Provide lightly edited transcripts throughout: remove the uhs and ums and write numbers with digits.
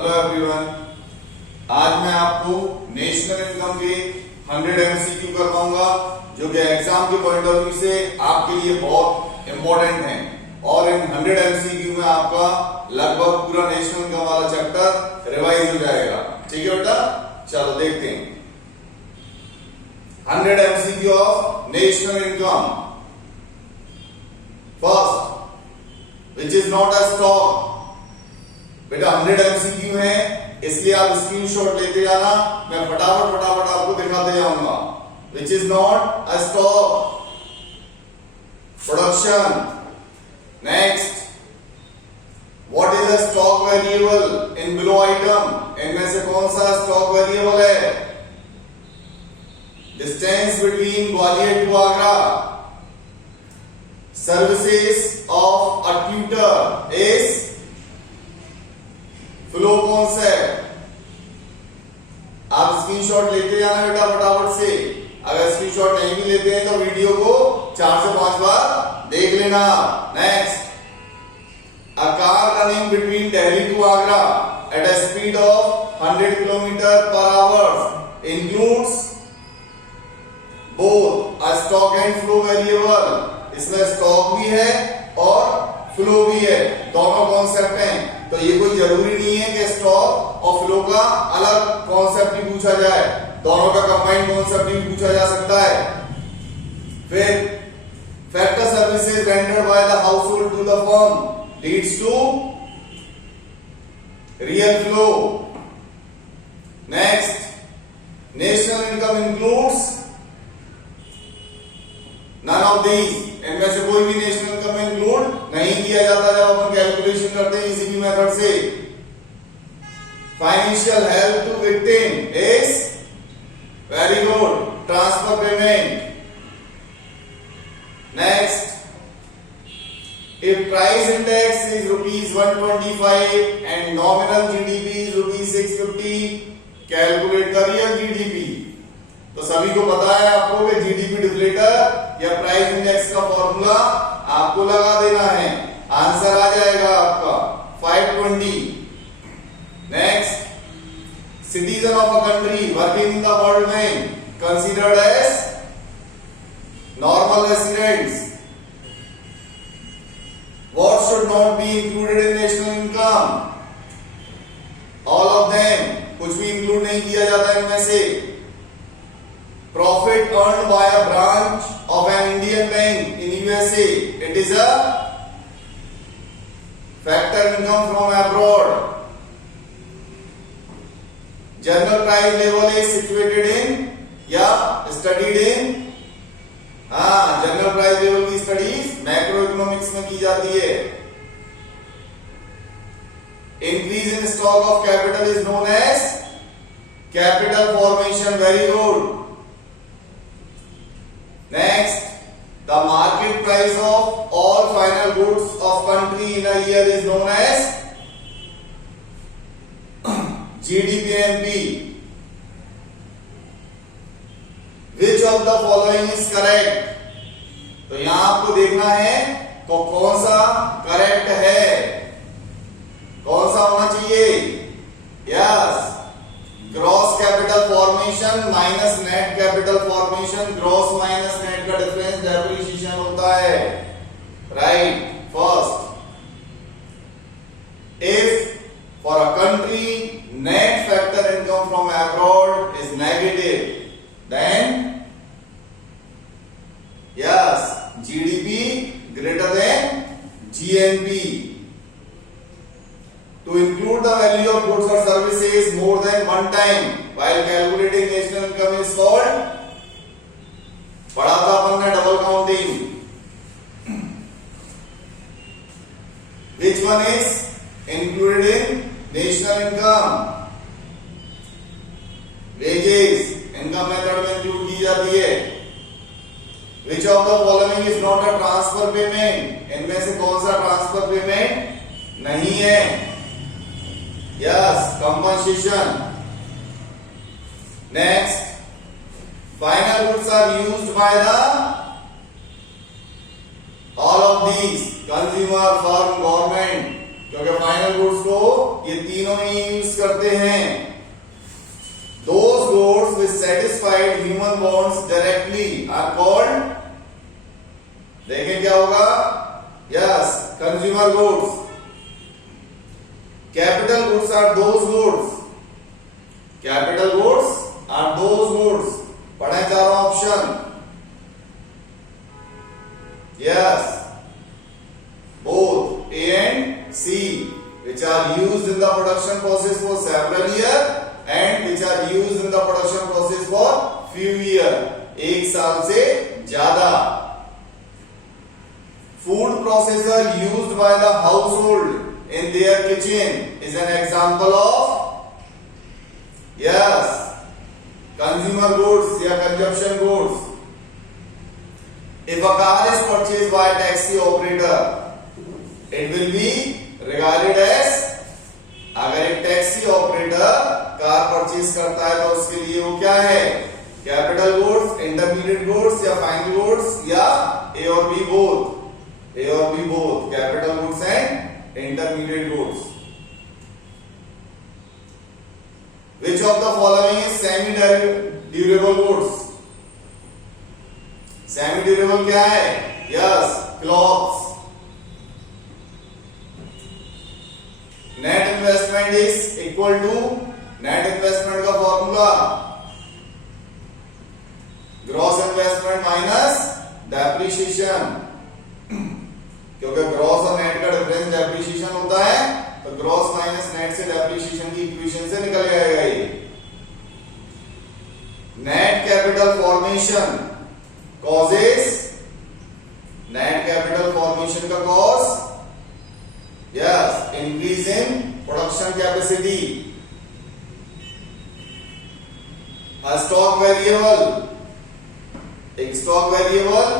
Hello everyone, आज मैं आपको नेशनल इनकम के 100 एमसीक्यू करवाऊंगा जो कि एग्जाम के पॉइंट ऑफ व्यू से आपके लिए बहुत इंपॉर्टेंट है। और इन 100 एमसीक्यू में आपका लगभग पूरा नेशनल इनकम वाला चैप्टर रिवाइज हो जाएगा। ठीक है बेटा, चलो देखते हैं 100 MCQ of national income. First, which is not a stock. बेटा 100 एमसीक्यू है इसलिए आप स्क्रीनशॉट लेते जाना, मैं फटाफट आपको दिखाते जाऊंगा। Which is not a stock, production. Next, what is a stock variable in below item. इनमें से कौन सा स्टॉक वेरिएबल है। Distance between Gwalior to Agra. Services of a tutor is flow concept. आप स्क्रीनशॉट लेते जाना बेटा फटाफट से। अगर स्क्रीनशॉट नहीं भी लेते हैं तो वीडियो को 4 से 5 बार देख लेना। Next, a car running between Delhi to Agra at a speed of 100 kilometre per hour includes both a stock and flow variable. इसमें स्टॉक भी है और फ्लो भी है, दोनों कॉन्सेप्ट हैं। तो ये कोई जरूरी नहीं है कि स्टॉक और फ्लो का अलग कॉन्सेप्ट ही पूछा जाए, दोनों का कंबाइंड कॉन्सेप्ट भी पूछा जा सकता है। फिर factor services rendered by the household to the firm leads to real flow. Next, national income includes none of these. इनमें से कोई भी नेशनल इनकम में इंक्लूड नहीं किया जाता जब अपन कैलकुलेशन करते हैं इसी की मेथड से। Financial help to victim is very good, transfer payment. Next, if price index is rupees 125 and nominal GDP is rupees 650, calculate the real GDP। तो सभी को पता है आपको कि जीडीपी डिफ्लेटर या प्राइस इंडेक्स का फॉर्मूला आपको लगा देना है, आंसर आ जाएगा आपका 520। Next, citizen of a country working in the World Bank considered as normal residents. What should not be included in national income? All of them, कुछ भी इंक्लूड नहीं किया जाता इनमें से। Profit earned by a branch of an Indian bank in USA, it is a factor income from abroad. General price level is situated in या studied in, general price level की studies macro economics में की जाती है। Increase in stock of capital is known as capital formation, very good. Next, the market price of all final goods of country in a year is known as GDPMP। Which of the following is correct? तो यहां आपको देखना है तो कौन सा करेक्ट है, कौन सा होना चाहिए। Yes, gross capital formation minus net capital formation, gross minus net का डिफरेंस डेप्रिसिएशन होता है। Right, first, if for a country net factor income from abroad is negative then yes, GDP greater than GNP. To include the value of goods or services more than one time while calculating national income is called, पढ़ा था अपन ने double counting. Which one is included in national income? Wages income method में इंक्लूड की जाती है। Which of the following is not a transfer payment? इनमें से कौन सा ट्रांसफर पेमेंट नहीं है। Yes, compensation. Next, final goods are used by the all of these consumer, firm, government, क्योंकि क्योंकि फाइनल गुड्स को ये तीनों ही यूज करते हैं। Those goods which satisfied human wants directly are called, देखें क्या होगा, yes, consumer goods. Capital goods are those goods. Capital goods are those goods. पढ़ें चारों option. Yes, both A and C, which are used in the production process for several years and which are used in the production process for few years, एक साल से ज्यादा। Food processor used by the household in their kitchen is an example of, yes, consumer goods या consumption goods. If a car is purchased by a taxi operator, it will be regarded as, अगर एक taxi operator car purchase करता है तो उसके लिए वो क्या है, कैपिटल गुड्स, इंटरमीडिएट गुड्स या फाइनल गुड्स या ए और बी बोथ, ए और B both, capital goods and intermediate goods. Which of the following is semi durable goods? Semi durable क्या है, yes, clothes. Net investment is equal to, net investment का formula gross investment minus depreciation, क्योंकि gross और net का difference depreciation होता है, तो gross minus net से डेप्रिसिएशन की इक्वेशन से निकल जाएगा ये। Net capital formation causes, net capital formation का cause, yes, increase in production capacity. A stock variable, एक stock variable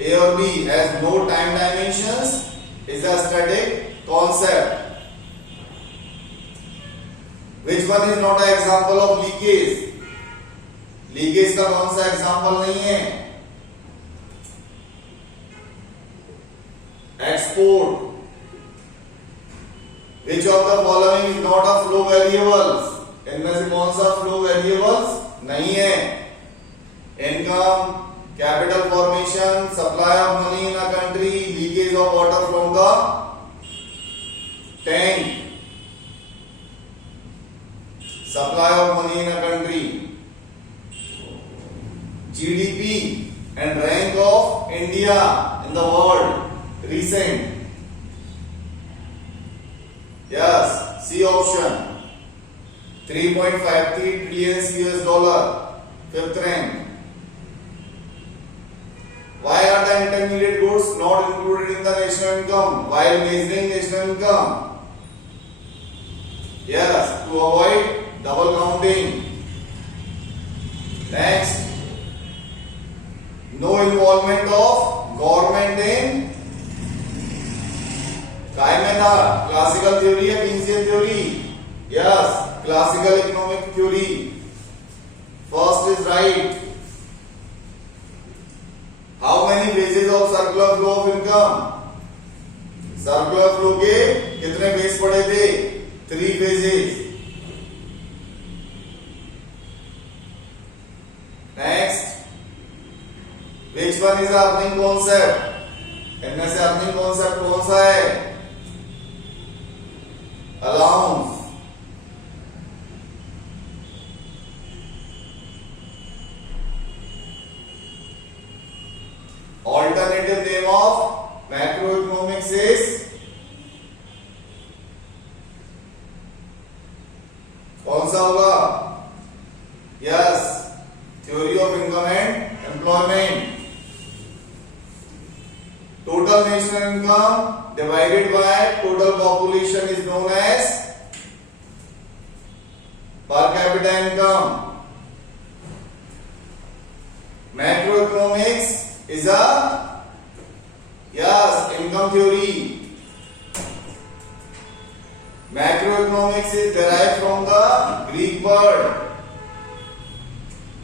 A और B has no time dimensions is a static concept. Which one is not an example of leakage? Leakage का कौन सा एग्जाम्पल नहीं है, export. Which of the following is not a flow variables, इनमें से कौन सा फ्लो वेरिएबल्स नहीं है, income, capital formation, supply of money in a country, leakage of water from the tank, supply of money in a country, GDP and rank of India in the world recent, yes, C option, 3.53 trillion US dollar, fifth rank. Why are the intermediate goods not included in the national income while measuring national income? Yes, to avoid double counting. Next, no involvement of government in, काय में था, classical theory या Keynesian theory, yes, classical economic theory, first is right. How many phases of circular flow of income, circular flow के कितने phase पड़े थे, 3 phases. Next, Which one is earning concept, इनमें से अर्निंग कॉन्सेप्ट कौन सा है, allowance. Alternative name of macroeconomics is, कौन सा होगा, yes, theory of income and employment. Total national income divided by total population is known as per capita income. Macroeconomics is a, yes, income theory. Macroeconomics is derived from the Greek word,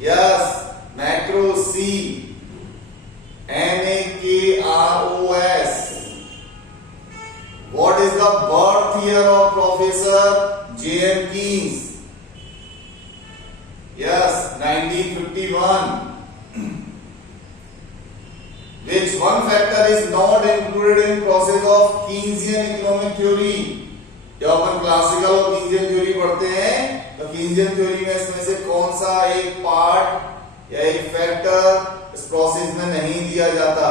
yes, macro, C MAKROS, the birth year of Professor J.M. Keynes? Yes, 1951. Which one factor is not included in process of Keynesian economic theory? जब अपन क्लासिकल और कीन्सियन थ्योरी पढ़ते हैं तो कीन्सियन थ्योरी में इसमें से कौन सा एक पार्ट या एक फैक्टर इस प्रोसेस में नहीं दिया जाता?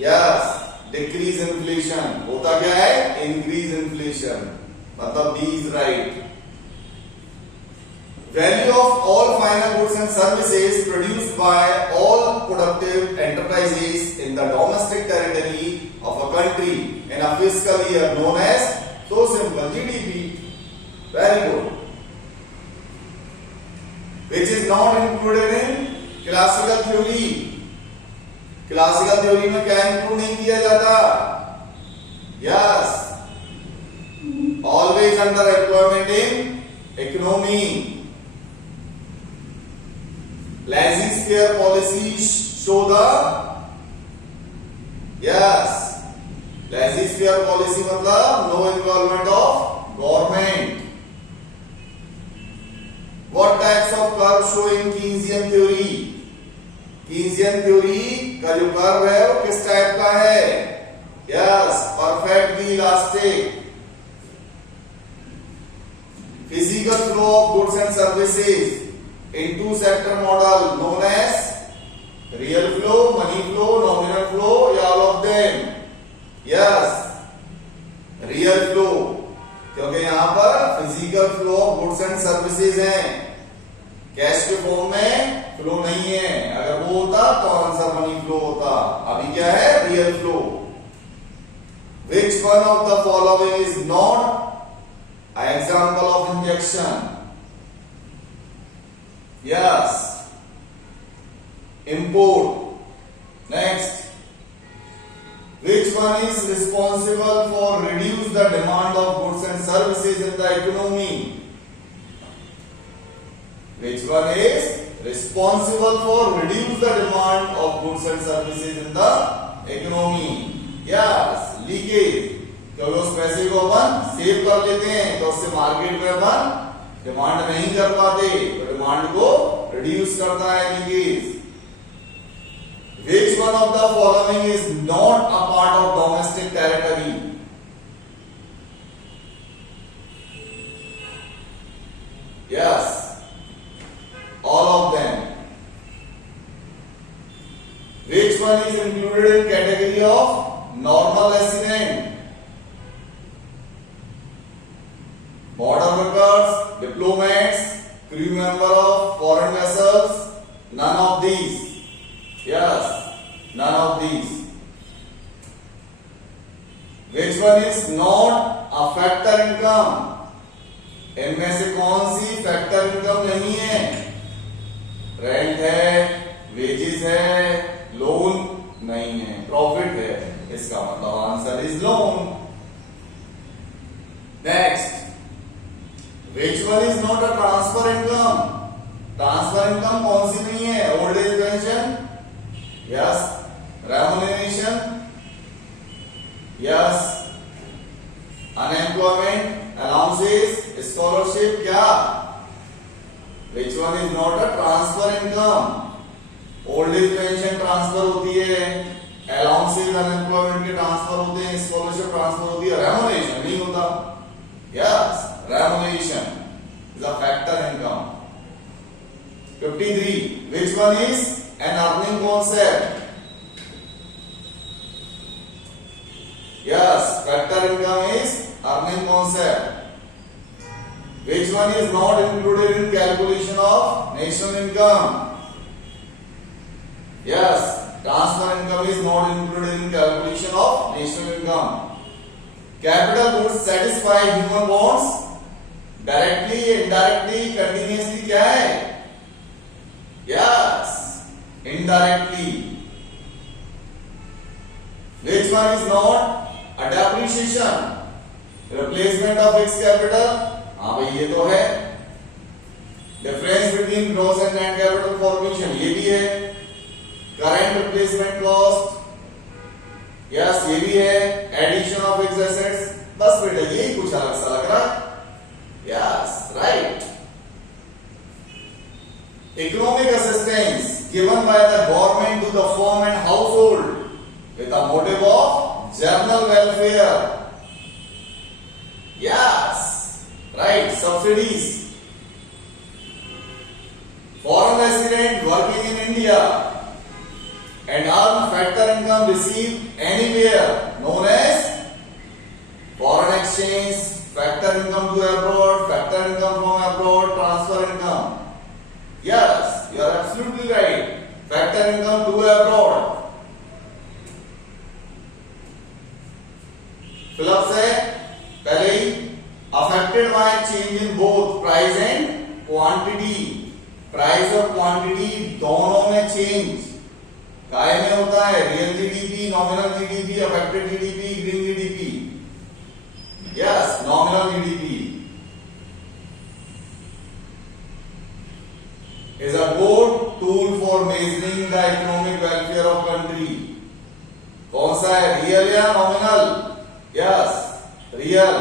Yes, decrease inflation. होता क्या है? Increase inflation. मतलब B is right. Value of all final goods and services produced by all productive enterprises in the domestic territory of a country in a fiscal year known as, so simple, GDP. Very good. Which is not included in classical theory. Classical theory में क्या include नहीं किया जाता? Yes. Always under employment in economy. Laissez-faire policy show the, yes, laissez-faire policy मतलब no involvement of government. What types of curve show in Keynesian theory? Keynesian theory का जो कर्व है वो किस टाइप का है? Yes, perfectly elastic. Physical flow of goods and services in two sector model known as real flow, money flow, nominal flow, या all of them? Yes, real flow, क्योंकि यहां पर physical flow of goods and services हैं, कैश के फॉर्म में फ्लो नहीं है। अगर वो होता तो आंसर मनी फ्लो होता। अभी क्या है? Real flow. Which one of the following is not an example of injection? Yes, import. Next, which one is responsible for reduce the demand of goods and services in the economy? Which one is responsible for reduce the demand of goods and services in the economy? Yes, leakage. क्योंकि उस पैसे को अपन सेव कर लेते हैं तो उससे मार्केट में अपन डिमांड नहीं कर पाते, तो डिमांड को रिड्यूस करता है leakage. Which one of the following is not a part of domestic territory? Yes, all of them. Which one is included in category of normal resident? Border workers, diplomats, crew member of foreign vessels, none of these. Yes, none of these. Which one is not a factor income? इनमें से कौन सी factor income नहीं है? रेंट है, वेजेस है, लोन नहीं है, प्रॉफिट है। इसका मतलब answer is loan. Next, which one is not a transfer income? Transfer income कौन सी नहीं है? Old age pension, yes, remuneration, yes, unemployment allowances, scholarship, क्या? Which one is not a transfer income? Old age pension transfer होती है, allowances unemployment के ट्रांसफर होते हैं, scholarship transfer होती है, रेमुनरेशन नहीं होता। Yes, remuneration is a factor income. 53. Which one is an earning concept? Yes, factor income is earning concept. Which one is not included in calculation of national income? Yes, transfer income is not included in calculation of national income. Capital goods satisfy human wants directly, indirectly, continuously, क्या है? Yes, indirectly. Which one is not a depreciation? Replacement of fixed capital? हाँ भाई ये तो है। Difference between gross and net capital formation, ये भी है। Current replacement cost, ये भी है एडिशन ऑफ फिक्स्ड एसेट्स। बस बेटा यही कुछ अलग सा लग रहा है। Yes right. Economic assistance given by the government to the firm and household with a motive of general welfare. Yes, right. Subsidies. Foreign resident working in India and earn factor income received anywhere known as foreign exchange, factor income to abroad, factor income from abroad, transfer income. Yes, you are absolutely right. Factor income to abroad. Fill up से पहले ही affected by change in both price and quantity. Price और quantity दोनों में change काय में होता है? Real GDP, nominal GDP, affected GDP, green GDP. Yes, nominal GDP. Is a good tool for measuring the economic welfare of country. कौन सा है? Real या nominal? Yes, real.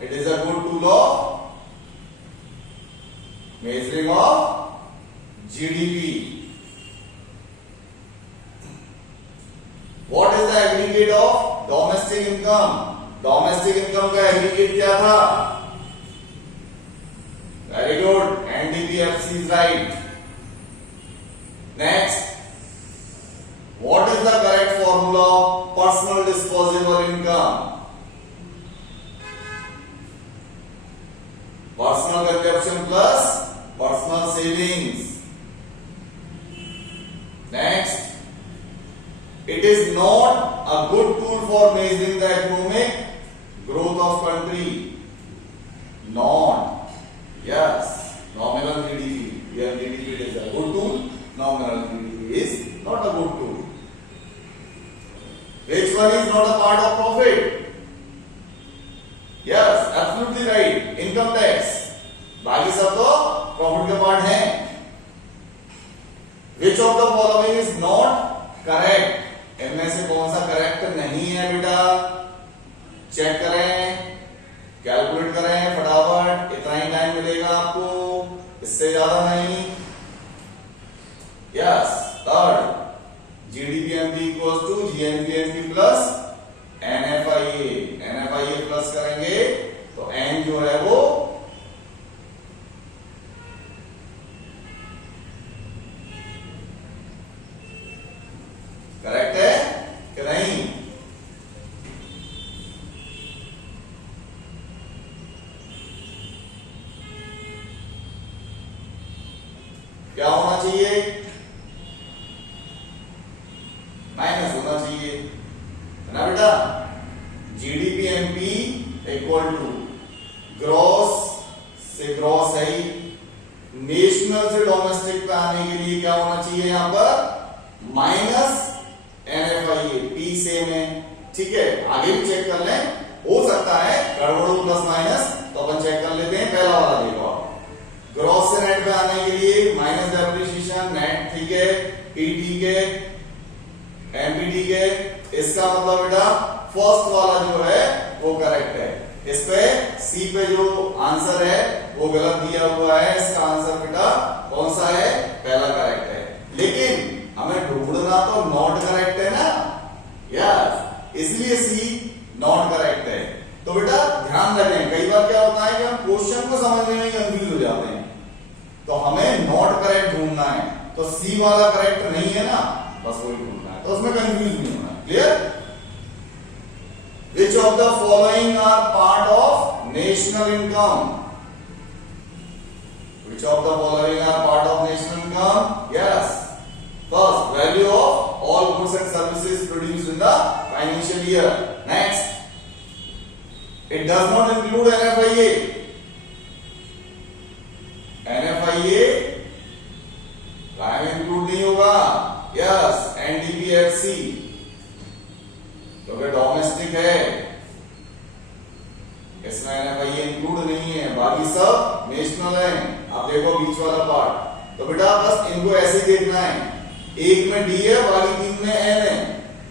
It is a good tool of measuring of GDP. What is the aggregate of domestic income? Domestic income का aggregate क्या था? Very good. NDBFC is right. Next, what is the correct formula of personal disposable income? Personal consumption plus personal savings. Next, it is not a good tool for measuring the economic growth of country. Not. Yes, nominal GDP. Here GDP is a good tool. Nominal GDP is not a good tool. Which one is not a part of profit? Yes, absolutely right. Income tax. बाकी सब तो प्रॉफिट के पार्ट हैं. Which of the following is not correct? इनमें से कौन सा करेक्ट नहीं है बेटा? चेक करें, कैलकुलेट करें फटाफट. इतना ही टाइम मिलेगा आपको, इससे ज्यादा नहीं. Yes, third, GDPMP equals to GNPMP plus NFIA. NFIA plus करेंगे तो N जो है वो करेक्ट है कि नहीं? क्या होना चाहिए? माइनस होना चाहिए, है ना बेटा? GDPMP इक्वल टू ग्रॉस से ग्रॉस है ही, नेशनल से डोमेस्टिक पे आने के लिए क्या होना चाहिए यहां पर? Minus NFIA. P सेम है, ठीक है. आगे भी चेक कर लें, हो सकता है गड़बड़ हो प्लस माइनस, तो अपन चेक कर लेते हैं. पहला वाला देखो, ग्रॉस से नेट पे आने के लिए माइनस डेप्रिसिएशन, नेट ठीक है, P ठीक है, MP ठीक है. इसका मतलब बेटा फर्स्ट वाला जो है वो करेक्ट है. इस पे सी पे जो आंसर है वो गलत दिया हुआ है. इसका आंसर बेटा कौन सा है? पहला करेक्ट है. लेकिन हमें ढूंढना तो नॉट करेक्ट है ना. यस, इसलिए सी नॉट करेक्ट है. तो बेटा ध्यान रखें, कई बार क्या होता है कि हम क्वेश्चन को समझने में कंफ्यूज हो जाते हैं, तो हमें नॉट करेक्ट ढूंढना है. तो सी वाला करेक्ट नहीं है ना, बस वही ढूंढना है, तो उसमें कंफ्यूज नहीं होना. Clear? Which of the following are part of national income? Which of the following are part of national income? Yes. First, value of all goods and services produced in the financial year. Next, it does not include NFIA. NFIA में इंक्लूड नहीं होगा. Yes, NDBFC क्योंकि डोमेस्टिक है, इसमें NFIA include नहीं है. बाकी सब नेशनल है. आप देखो बीच वाला पार्ट, तो बेटा बस इनको ऐसे ही देखना है. एक में डी है, बाकी तीन में एन है.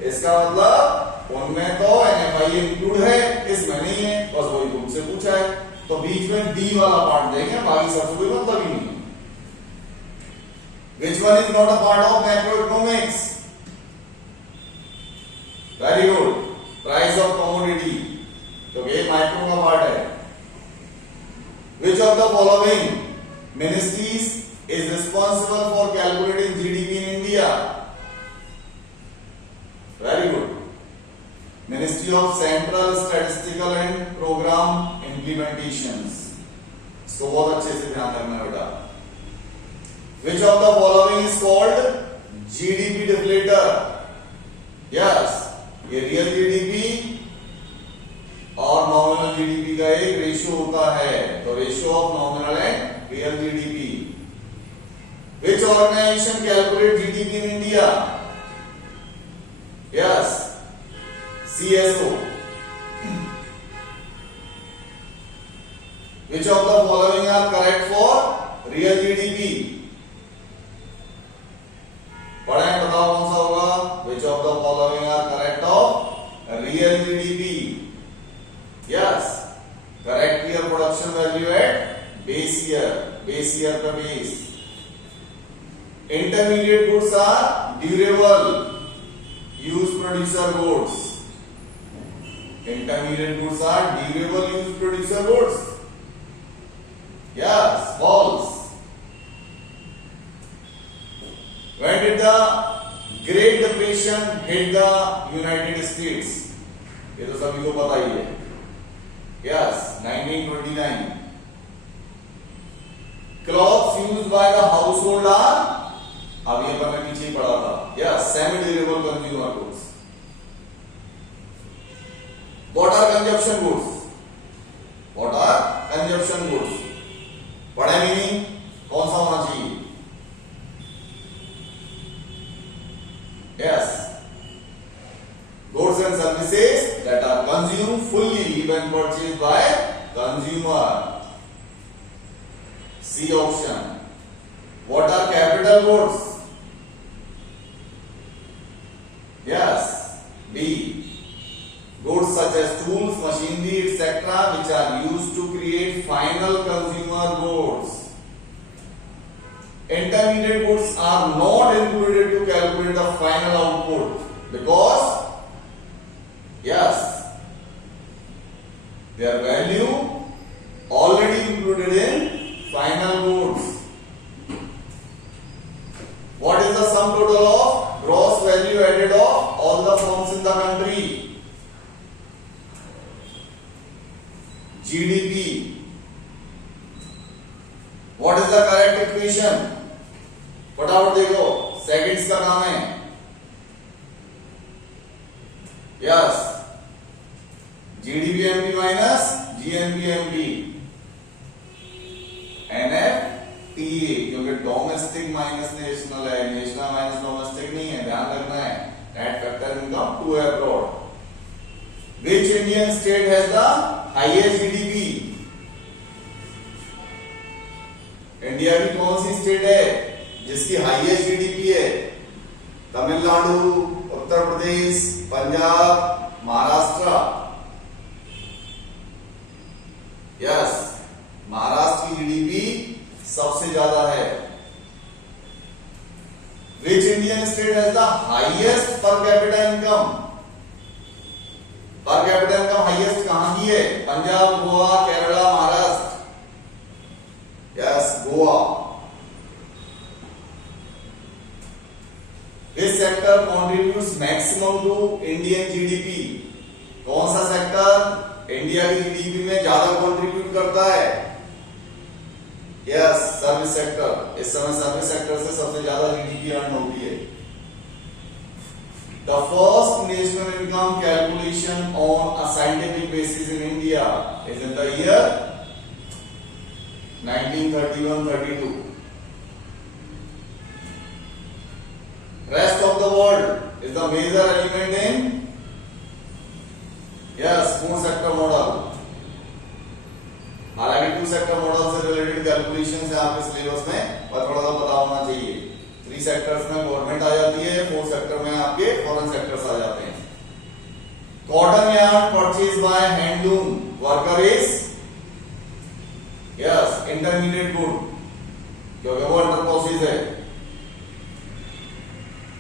इसका मतलब उनमें तो NFI इंक्लूड है, इसमें नहीं है, बस वही तुमसे पूछा है, तो बीच में D वाला पार्ट देंगे, बाकी सबसे कोई मतलब ही नहीं है। Which one is not a part of macroeconomics? Very good. Price of commodity, तो ये माइक्रो का पार्ट है। Which of the following ministries is responsible for calculating GDP in India? Very good. Ministry of Central Statistical and Program Implementations. इसको बहुत अच्छे से ध्यान रखना बेटा। Which of the following is called GDP deflator? Yes, ये रियल GDP और nominal GDP का एक रेशियो होता है, तो ratio of nominal and real GDP. Which organization calculate GDP in India? Yes, CSO. Which of the following are correct for real GDP? पढ़ें, बताओ कौन सा होगा? Which of the following are correct of real GDP? Yes, correct year production value at base year का base. Intermediate goods are durable use producer goods. Intermediate goods are durable use producer goods. Yes, false. When did the Great Depression hit the United States? ये तो सभी को पता ही है. Yes, 1929. Clothes used by the household are, अब ये अपन ने पीछे ही पढ़ा था, yes, semi-durable consumer goods. What are consumption goods? What are consumption goods? पढ़े मीनिंग कौन सा होना चाहिए? Yes, goods and services that are consumed fully when purchased by consumer. C option. What are capital goods? Yes, B. Goods such as tools, machinery, etc., which are used to create final consumer goods. Intermediate goods are not included to calculate the final output because, yes, their value already included in final goods. What is the sum total of gross value added of all the firms in the country? GDP. What is the correct equation? फटाफट देखो, सेकंड्स का काम है. Yes, GDP-MP minus GNP-MP NFTA, क्योंकि domestic minus national है, national minus domestic नहीं है, ध्यान रखना है. Net factor income to abroad. Which Indian state has the highest GDP? India की कौन सी स्टेट है जिसकी हाईएस्ट जीडीपी है? तमिलनाडु, उत्तर प्रदेश, पंजाब, महाराष्ट्र. यस, महाराष्ट्र की जीडीपी सबसे ज्यादा है. Which Indian state has the highest per capita income? Per capita income highest कहां की है? पंजाब, गोवा, केरला, महाराष्ट्र. यस, Goa. This sector contributes maximum to Indian GDP. कौन सा सेक्टर इंडिया की जीडीपी में ज्यादा कंट्रीब्यूट करता है? Yes, service sector. इस समय सर्विस सेक्टर से सबसे ज्यादा जीडीपी अर्न होती है. The first national income calculation on a scientific basis in India is in the year 1931-32. Rest of the world is the major element in, yes, four sector model. हालांकि to sector model से related calculation है आपके सिलेबस में, पर थोड़ा सा पता होना चाहिए. थ्री सेक्टर्स में गवर्नमेंट आ जाती है, फोर सेक्टर में आपके फॉरेन सेक्टर्स आ जाते हैं. Cotton yarn purchased by handloom worker is yes intermediate good क्योंकि वो अंडर प्रोसेस है.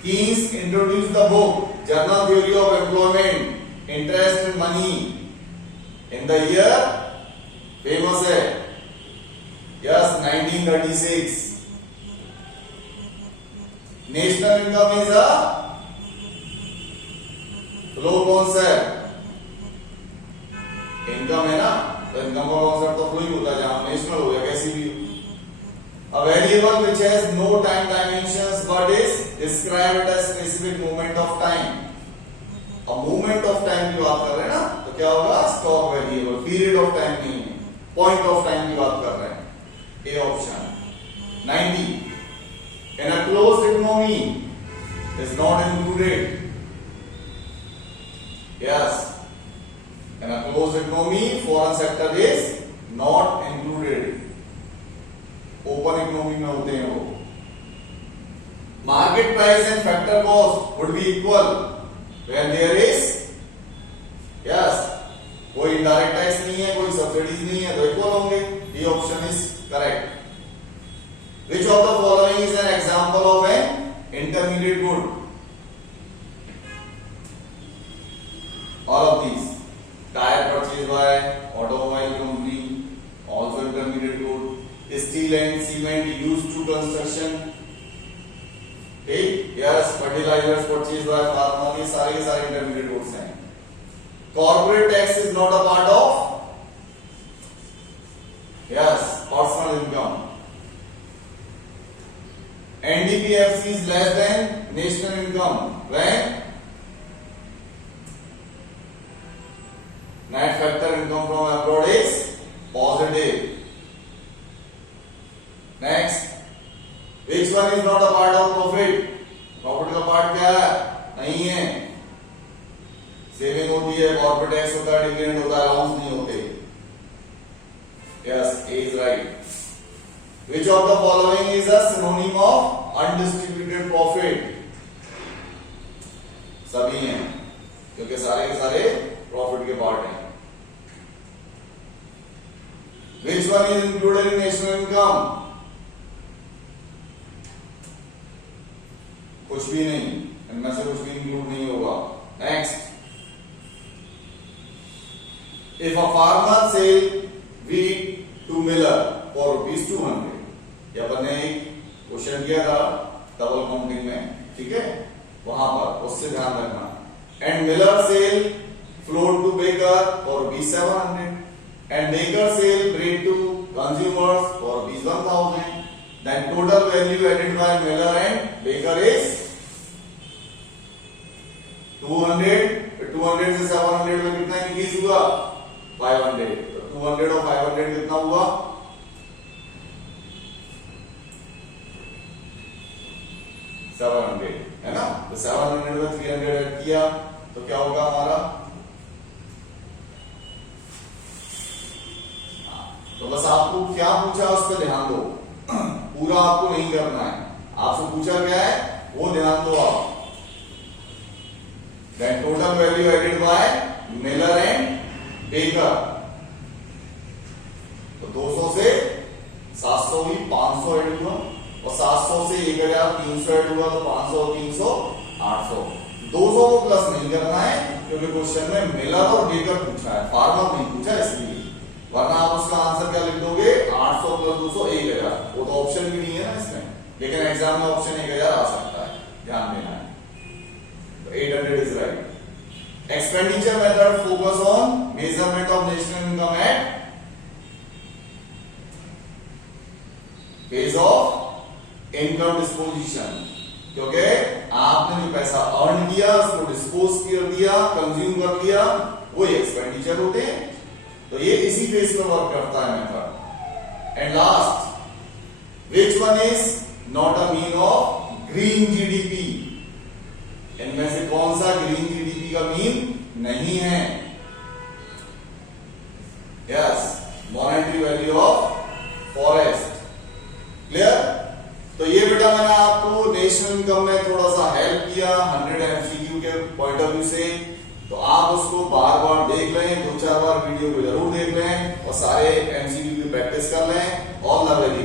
Keynes introduced the book Journal Theory of Employment, Interest and Money in the year famous है yes 1936. National income is a flow concept. Income है ना तो इनकम का कॉन्सेप्ट तो फ्लो ही होता है जहां नेशनल हो या कैसी भी. A variable which has no time dimensions but is described at a specific moment of time. अब moment of time की बात कर रहे हैं ना तो क्या होगा stock variable. Period of time नहीं है, पॉइंट ऑफ टाइम की बात कर रहे हैं. A option. 90 in a closed economy is not included. Yes, in a closed economy foreign sector is not included. Open economy में होते हैं वो. Market price and factor cost would be equal when there is yes कोई indirect tax नहीं है, कोई सब्सिडीज नहीं है, तो इक्वल होंगे. ये option is correct. Which of the following is an example of an intermediate good? All of these. Tire purchased by automobile company, also intermediate good. Steel and cement used to construction. ठीक? Yes, fertilizers purchased by farmer. ये सारे के सारे intermediate goods हैं. Corporate tax is not a part of yes personal income. NDPFC is less than national income when net factor income from abroad is positive. Next, which one is not a part of profit? Profit का पार्ट क्या है? नहीं है. सेविंग होती है, corporate tax होता है, डिविडेंड होता है, अलाउंस नहीं होते. Yes, A is right. Which of the following is a synonym of undistributed profit? सभी हैं क्योंकि सारे के सारे प्रॉफिट के पार्ट हैं. Which one is included in national income? कुछ भी नहीं, इनमें से कुछ भी इंक्लूड नहीं होगा. Next, if a farmer sell wheat to miller for ₹200, या अपन ने एक क्वेश्चन किया था डबल काउंटिंग में, ठीक है, वहां पर उससे ध्यान रखना. And miller sell flour to baker for ₹700 and baker sell bread to consumers for ₹1000. Then total value added by miller and baker is 200. 200 से 700 में कितना इंक्रीज हुआ? 500. तो 200 और 500 कितना हुआ? 700 है ना. तो 700 में 300 ऐड किया तो क्या होगा हमारा? तो बस आपको क्या पूछा उस पर ध्यान दो. पूरा आपको नहीं करना है. आपसे पूछा क्या है वो ध्यान दो आप. Then total value added by miller and baker. तो 200 से 700 हुई, 500 ऐड हुआ, और 700 से 1300 ऐड हुआ तो 500 300 800. 200 को प्लस नहीं करना है क्योंकि क्वेश्चन में मिलर और बेकर पूछा है, फार्मर नहीं पूछा, इसलिए. वरना आप उसका आंसर क्या लिख दोगे? 800 + 200 1000. वो तो ऑप्शन भी नहीं है ना इसमें, लेकिन एग्जाम में ऑप्शन 1000 आ सकता है, ध्यान देना है. तो 800 is right. Expenditure method focus on measurement of national income eight phase of income disposition. क्योंकि आपने जो पैसा अर्न किया उसको डिस्पोज कर दिया, कंज्यूम कर दिया, वो एक्सपेंडिचर होते हैं. तो ये इसी फेज में वर्क करता है method. And last, which one is not a mean of green GDP? इनमें से कौन सा ग्रीन जीडीपी का मीन नहीं है? Yes, monetary value of forest. Clear? तो ये बेटा मैंने आपको नेशनल इनकम में थोड़ा सा हेल्प किया 100 MCQ के पॉइंट ऑफ व्यू से. तो आप उसको बार बार देख लें, 2-4 बार वीडियो को जरूर देख लें और सारे एमसीक्यू की प्रैक्टिस कर लें। All the very